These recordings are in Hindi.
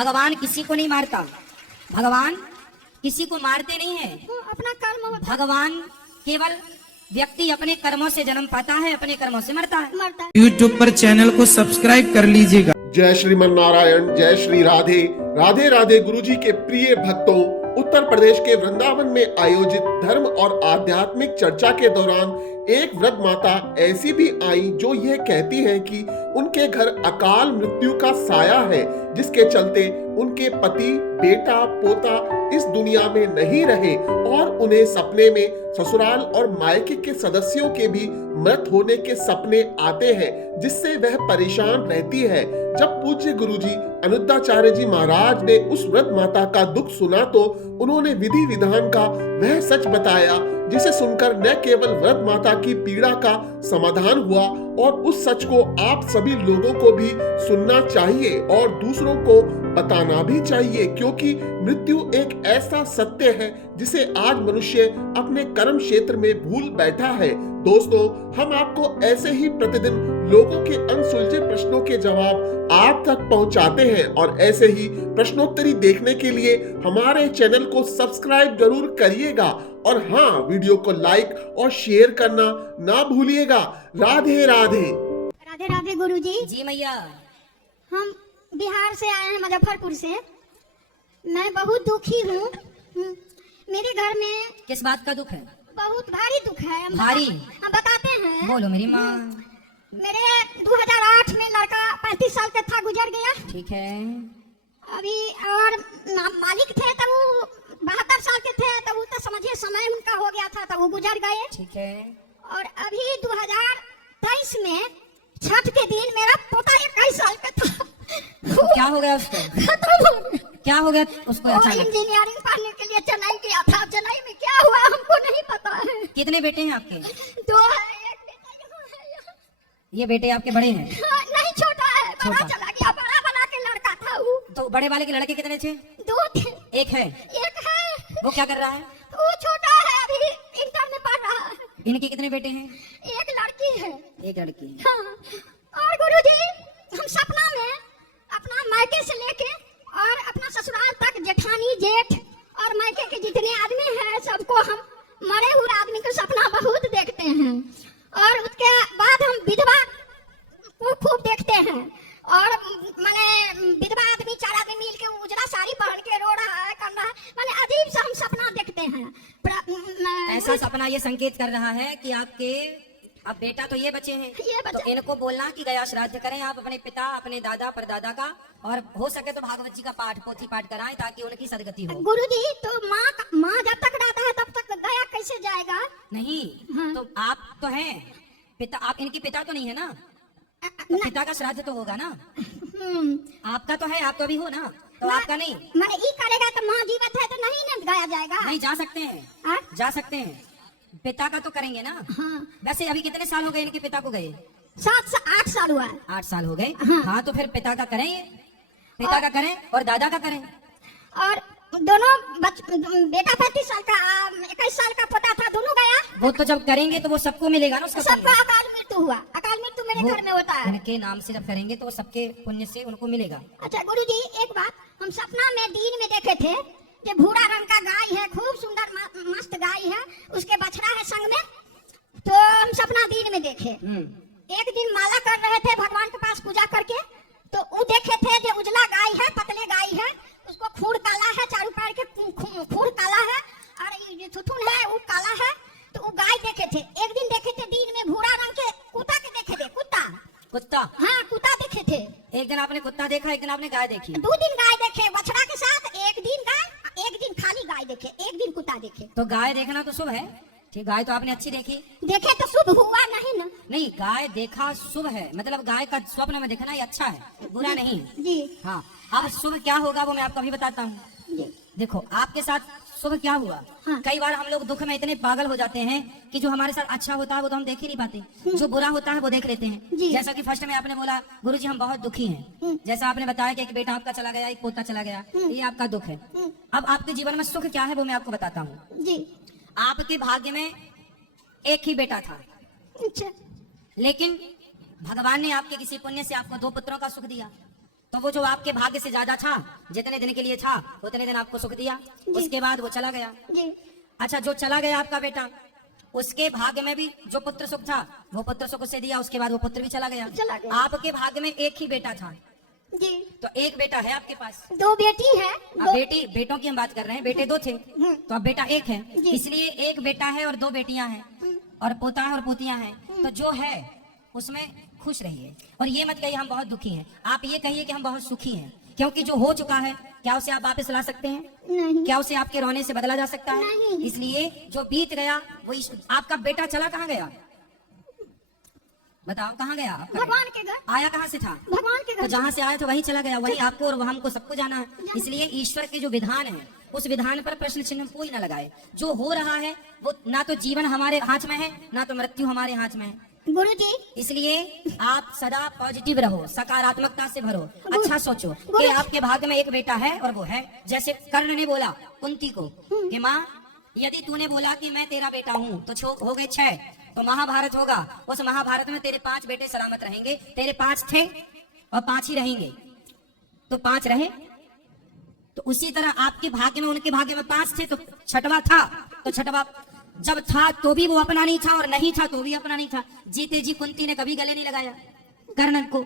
भगवान किसी को नहीं मारता, भगवान किसी को मारते नहीं है। अपना कर्म होता भगवान केवल व्यक्ति अपने कर्मों से जन्म पाता है, अपने कर्मों से मरता है। मरता है। YouTube पर चैनल को सब्सक्राइब कर लीजिएगा। जय श्रीमन नारायण, जय श्री राधे। राधे राधे गुरुजी के प्रिय भक्तों, उत्तर प्रदेश के वृंदावन में आयोजित धर्म और आध्यात्मिक चर्चा के दौरान एक वृद्ध माता ऐसी भी आई जो यह कहती है कि उनके घर अकाल मृत्यु का साया है, जिसके चलते उनके पति, बेटा, पोता इस दुनिया में नहीं रहे और उन्हें सपने में ससुराल और मायके के सदस्यों के भी मृत होने के सपने आते हैं, जिससे वह परेशान रहती है। जब पूज्य गुरुजी अनुद्धाचार्य जी महाराज ने उस वृद्ध माता का दुख सुना तो उन्होंने विधि विधान का वह सच बताया, जिसे सुनकर न केवल वृद्ध माता की पीड़ा का समाधान हुआ और उस सच को आप सभी लोगों को भी सुनना चाहिए और दूसरों को बताना भी चाहिए, क्योंकि मृत्यु एक ऐसा सत्य है जिसे आज मनुष्य अपने कर्म क्षेत्र में भूल बैठा है। दोस्तों, हम आपको ऐसे ही प्रतिदिन लोगों के अनसुलझे प्रश्नों के जवाब आप तक पहुंचाते हैं और ऐसे ही प्रश्नोत्तरी देखने के लिए हमारे चैनल को सब्सक्राइब जरूर करिएगा और हाँ, वीडियो को लाइक और शेयर करना ना भूलिएगा। राधे राधे। राधे राधे गुरुजी। जी मैया। हम बिहार से आए हैं, मुजफ्फरपुर से। मैं बहुत दुखी हूँ। मेरे घर में किस बात का दुख है? बहुत भारी दुख है। भारी? हम बताते हैं। बोलो मेरी माँ। मेरे 2008 में लड़का 35 साल का था, गुजर गया। ठीक है। अभी और मालिक थे तो वो 72 साल के थे, तो वो तो समझिए समय उनका हो गया था, तो वो गुजर गए। ठीक है। और अभी 2023 में छठ के दिन मेरा पोता 21 साल का था। क्या हो गया उसको? खत्म हो गया। क्या हो गया उसको? वो अचानक इंजीनियरिंग पढ़ने के लिए चेन्नई गया था। चेन्नई में क्या हुआ हमको नहीं पता है। कितने बेटे हैं आपके? 2 है, एक बेटा यहाँ है यहाँ। ये बेटे आपके बड़े हैं? हाँ, नहीं, छोटा है, बड़ा छोटा। चला गया। बड़ा बना के लड़का था वो। तो बड़े वाले के लड़के कितने थे? 2 थे। एक है। एक है, वो क्या कर रहा है? वो छोटा है, अभी इंटर में पढ़ रहा है। इनके कितने बेटे हैं? एक लड़की है। एक लड़की है। हाँ। और गुरुजी, हम सपना में अपना मायके से लेके और अपना ससुराल तक जेठानी, जेठ और मायके के जितने आदमी हैं सबको हम मरे हुए आदमी का सपना बहुत देखते हैं। और उसके बाद हम विधवा को खूब देखते हैं। और माने विधवा आदमी 4 आदमी मिल के उजला साड़ी पहन के रो रहा है, कर रहा है, माने अजीब सा हम सपना देखते हैं। ऐसा सपना ये संकेत कर रहा है कि आपके अब बेटा तो ये बचे हैं, ये बचे। तो इनको बोलना कि गया श्राद्ध करें आप अपने पिता, अपने दादा, परदादा का, और हो सके तो भागवत जी का पाठ, पोथी पाठ कराएं ताकि उनकी सदगति हो। गुरुजी, तो माँ जब तक रहता है तब तक गया कैसे जाएगा? नहीं। हाँ। तो आप तो हैं पिता, आप इनके पिता तो नहीं है ना? तो पिता का श्राद्ध तो होगा ना? आपका तो है, आप तो भी हो ना? तो आपका नहीं? माने ई करेगा तो माँ जीवित है तो नहीं ना गया जाएगा? नहीं, जा सकते हैं। हाँ? जा सकते हैं। पिता का तो करेंगे ना? हाँ। वैसे अभी कितने साल हो गए इनके पिता को गए? 8 साल हुआ। 8 साल हो गए। हाँ। हाँ, तो फिर पिता का करें, पिता का करें और दादा का करें। और दोनों बेटा 35 साल का, 21 साल का पोता था, दोनों गया। वो तो जब करेंगे तो वो सबको मिलेगा ना, उसका सबका पुण्य। अकाल मृत्यु हुआ। अकाल मृत्यु मेरे वो घर में होता है। उनके नाम से जब करेंगे तो वो सबके पुण्य से उनको मिलेगा। अच्छा गुरुजी, एक बात हम सपना में दिन में देखे थे कि भूरा रंग का गाय है, खूब सुंदर मस्त गाय है, उसके बछड़ा है संग में। तो हम सपना दिन में देखे। एक दिन माला कर रहे थे भगवान के पास पूजा करके, तो वो देखे थे जो उजला गाय है, पतले गाय है, उसको खूर काला है, चारों पैर के खूर काला है और ये थुथुन है वो काला है। तो वो गाय देखे थे। एक दिन देखे थे दिन में भूरा रंग के कुत्ता के देखे थे। कुत्ता? हाँ, कुत्ता देखे थे। एक दिन आपने कुत्ता देखा, एक दिन आपने गाय देखी। 2 दिन गाय देखे बछड़ा के साथ, एक दिन गाय, एक दिन खाली गाय देखे, एक दिन कुत्ता देखे। तो गाय देखना तो शुभ है। ठीक, गाय तो आपने अच्छी देखी। देखे तो शुभ हुआ नहीं ना? नहीं, गाय देखा शुभ है, मतलब गाय का स्वप्न में देखना ये अच्छा है, बुरा नहीं। जी। हाँ, अब शुभ क्या होगा वो मैं आपको अभी बताता हूँ। जी। देखो आपके साथ शुभ क्या हुआ। हाँ। कई बार हम लोग दुख में इतने पागल हो जाते हैं कि जो हमारे साथ अच्छा होता है वो तो हम देख ही नहीं पाते, जो बुरा होता है वो देख लेते हैं। जी। जैसा कि फर्स्ट में आपने बोला गुरुजी हम बहुत दुखी हैं, जैसा आपने बताया कि एक बेटा आपका चला गया, एक पोता चला गया, ये आपका दुख है। अब आपके जीवन में सुख क्या है वो मैं आपको बताता हूँ। जी। आपके भाग्य में एक ही बेटा था, अच्छा। लेकिन भगवान ने आपके किसी पुण्य से आपको 2 पुत्रों का सुख दिया। तो वो जो आपके भाग्य से ज्यादा था, जितने दिन के लिए था उतने दिन आपको सुख दिया, उसके बाद वो चला गया। जी अच्छा, जो चला गया आपका बेटा, उसके भाग्य में भी जो पुत्र सुख था वो पुत्र सुख उसे दिया, उसके बाद वो पुत्र भी चला गया। आपके भाग्य में एक ही बेटा था, जी। तो एक बेटा है आपके पास। 2 बेटी है। अब बेटों की हम बात कर रहे हैं, बेटे 2 थे तो अब बेटा 1 है, जी। इसलिए एक बेटा है और 2 बेटियां हैं और पोता है और पोतियां हैं। तो जो है उसमें खुश रहिए और ये मत कहिए हम बहुत दुखी हैं, आप ये कहिए कि हम बहुत सुखी हैं, क्योंकि जो हो चुका है क्या उसे आप वापस ला सकते हैं? नहीं। क्या उसे आपके रोने से बदला जा सकता है? नहीं। इसलिए जो बीत गया वो आपका बेटा चला कहाँ गया? बताओ कहाँ गया आपका भगवान बेटा? के घर। आया कहाँ से था? भगवान के तो घर। जहाँ से आया था वहीं चला गया, वहीं आपको और हमको सबको जाना है। इसलिए ईश्वर के जो विधान है उस विधान पर प्रश्न चिन्ह कोई ना लगाए। जो हो रहा है वो ना तो जीवन हमारे हाथ में है ना तो मृत्यु हमारे हाथ में है। गुरुजी, इसलिए आप सदा पॉजिटिव रहो, सकारात्मकता से भरो, अच्छा सोचो कि आपके भाग्य में एक बेटा है और वो है। जैसे कर्ण ने बोला कुंती को कि माँ यदि तूने बोला कि मैं तेरा बेटा हूँ तो हो गए 6, तो महाभारत होगा, उस महाभारत में तेरे 5 बेटे सलामत रहेंगे। तेरे 5 थे और 5 ही रहेंगे, तो 5 रहे। तो उसी तरह आपके भाग्य में उनके भाग्य में 5 थे तो 6वां था, तो 6वां जब था तो भी वो अपना नहीं था और नहीं था तो भी अपना नहीं था। जीते जी कुंती ने कभी गले नहीं लगाया कर्ण को,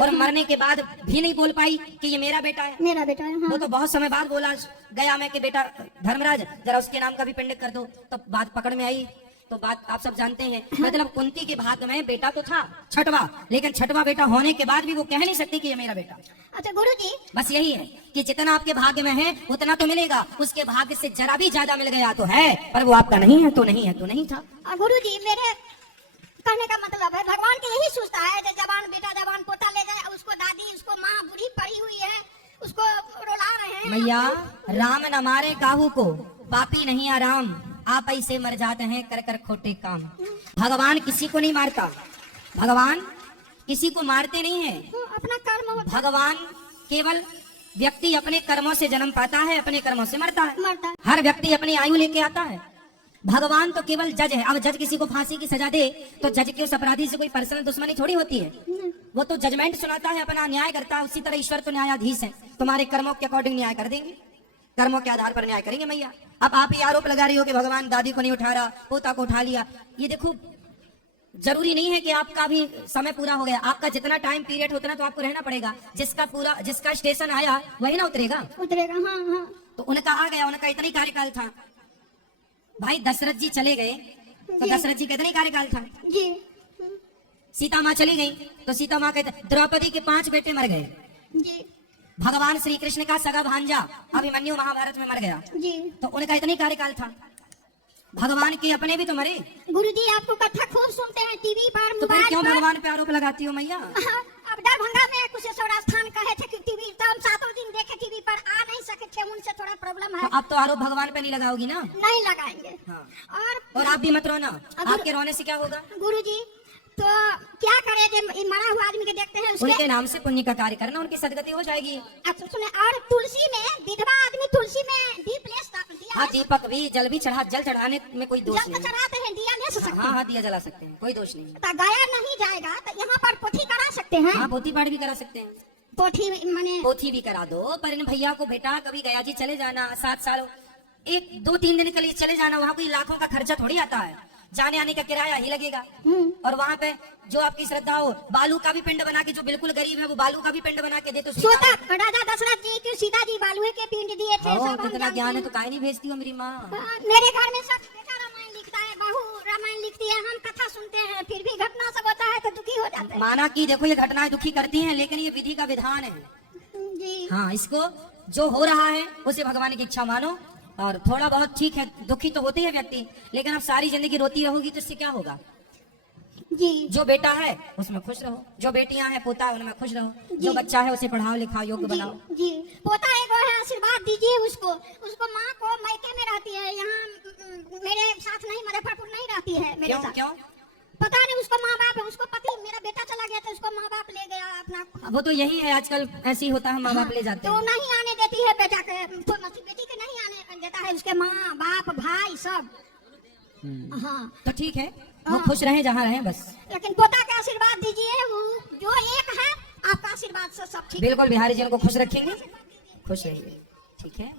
और मरने के बाद भी नहीं बोल पाई कि ये मेरा बेटा है। मेरा बेटा है। वो हाँ। तो बहुत समय बाद बोला गया मैं कि बेटा धर्मराज जरा उसके नाम का भी पिंड कर दो, तब बात पकड़ में आई। तो बात आप सब जानते हैं, मतलब कुंती के भाग्य में बेटा तो था 6वां, लेकिन 6वां बेटा होने के बाद भी वो कह नहीं सकती कि ये मेरा बेटा। अच्छा गुरुजी, बस यही है कि जितना आपके भाग्य में है उतना तो मिलेगा, उसके भाग्य से जरा भी ज्यादा मिल गया तो है, पर वो आपका नहीं है तो नहीं है तो नहीं था। गुरुजी मेरे कहने का मतलब है भगवान के यही सोचता है कि जवान बेटा जवान पोता ले जाए, उसको दादी उसको माँ बूढ़ी पड़ी हुई है, उसको रुला रहे हैं। मैया राम न मारे काहू को, पापी नहीं आराम, आप ऐसे मर जाते हैं कर कर खोटे काम। भगवान किसी को नहीं मारता, भगवान किसी को मारते नहीं है। अपना कर्म होता भगवान केवल व्यक्ति अपने कर्मों से जन्म पाता है, अपने कर्मों से मरता है। मरता है। हर व्यक्ति अपनी आयु लेके आता है। भगवान तो केवल जज है। अब जज किसी को फांसी की सजा दे तो जज के उस अपराधी से कोई पर्सनल दुश्मनी थोड़ी होती है, वो तो जजमेंट सुनाता है, अपना न्याय करता है। उसी तरह ईश्वर तो न्यायाधीश है, तुम्हारे कर्मों के अकॉर्डिंग न्याय कर देंगे, कर्मों के आधार पर न्याय करेंगे मैया। अब आप ये आरोप लगा रही हो कि भगवान दादी को नहीं उठा रहा, पोता को उठा लिया। ये देखो जरूरी नहीं है कि आपका भी समय पूरा हो गया, आपका जितना टाइम पीरियड उतना तो आपको रहना पड़ेगा। जिसका स्टेशन आया वही ना उतरेगा। उतरेगा। हाँ हाँ। तो उनका आ गया, उनका इतना ही कार्यकाल था। भाई दशरथ जी चले गए तो दशरथ जी का इतना ही कार्यकाल था। जी। सीता माँ चली गई तो सीता माँ के, द्रौपदी के 5 बेटे मर गए। जी। भगवान श्री कृष्ण का सगा भांजा अभिमन्यु महाभारत में मर गया, जी। तो उनका इतना ही कार्यकाल था। भगवान के अपने भी तो मरे। गुरुजी आपको कथा खूब सुनते हैं टीवी पर, तो फिर मोबाइल क्यों पर। भगवान पे आरोप लगाती हो मैया? अब दरभंगा में कुशेश्वर स्थान कहे थे कि टीवी तो हम 7 दिन देखे टीवी पर, आ नहीं सके थे, उनसे थोड़ा प्रॉब्लम है। तो अब तो आरोप भगवान पे नहीं लगाओगी ना? नहीं लगाएंगे। हाँ। और आप भी मत रोना, आपके रोने से क्या होगा? गुरुजी तो क्या करे जे मरा हुआ आदमी के देखते हैं उनके नाम से पुण्य का कार्य करना, उनकी सदगति हो जाएगी। अच्छा सुने, और तुलसी में विधवा आदमी तुलसी में दीप ले दिया। हाँ, दीपक भी जल चढ़ाने में कोई दोष जल नहीं। चढ़ाते हैं, दिया ले सकते हैं। हाँ, दिया जला सकते हैं, कोई दोष नहीं। तो गया नहीं जाएगा तो यहाँ पर पोथी करा सकते हैं। हाँ, पोथी पाठ भी करा सकते हैं, पोथी माने पोथी भी करा दो। पर इन भैया को बेटा कभी गया जी चले जाना, 7 साल 1-2-3 दिन के लिए चले जाना, वहाँ कोई लाखों का खर्चा थोड़ी आता है, जाने आने का किराया ही लगेगा। और वहाँ पे जो आपकी श्रद्धा हो, बालू का भी पिंड बना के, जो बिल्कुल गरीब है वो बालू का भी पिंड बना के दे तो सोता राजा दशरथ जी की सीता जी बालुए के पिंड दिए थे। सब हम कितना जानते ज्ञान है, हैं। तो काहे नहीं भेजती हो मेरी माँ? मेरे घर में सब बेटा रामायण लिखता है, बहू रामायण लिखती है, हम कथा सुनते हैं, फिर भी घटना सब होता है तो दुखी हो जाते हैं। माना कि देखो ये घटनाएं दुखी करती हैं, लेकिन ये विधि का विधान है। जी। हाँ, इसको जो हो रहा है उसे भगवान की इच्छा मानो। और थोड़ा बहुत ठीक है, दुखी तो होती है व्यक्ति, लेकिन अब सारी जिंदगी रोती रहोगी तो इससे क्या होगा? जी। जो बेटा है उसमें खुश रहो, जो बेटियां हैं पोता है उनमें खुश रहो, जो बच्चा है उसे पढ़ाओ लिखाओ योग्य बनाओ। जी। पोता एगो है, आशीर्वाद दीजिए उसको। माँ को मायके में रहती है, यहाँ मेरे साथ नहीं, मुजफ्फरपुर नहीं रहती है मेरे क्यों साथ। क्यों? पता नहीं, उसको माँ बाप, उसको पति, मेरा बेटा चला गया तो उसको माँ बाप ले गया अपना। वो तो यही है, आजकल ऐसे ही होता है, माँ बाप ले जाते तो हैं। नहीं आने देती है बेटा के, तो बेटी के नहीं आने देता है, उसके माँ बाप भाई सब। हाँ। तो ठीक है, वो खुश रहे जहाँ रहे बस। लेकिन पोता के आशीर्वाद दीजिए, वो जो एक है आपका आशीर्वाद से सब ठीक। बिल्कुल बिहारी जी उनको खुश रखेंगे, खुश रहिए, ठीक है।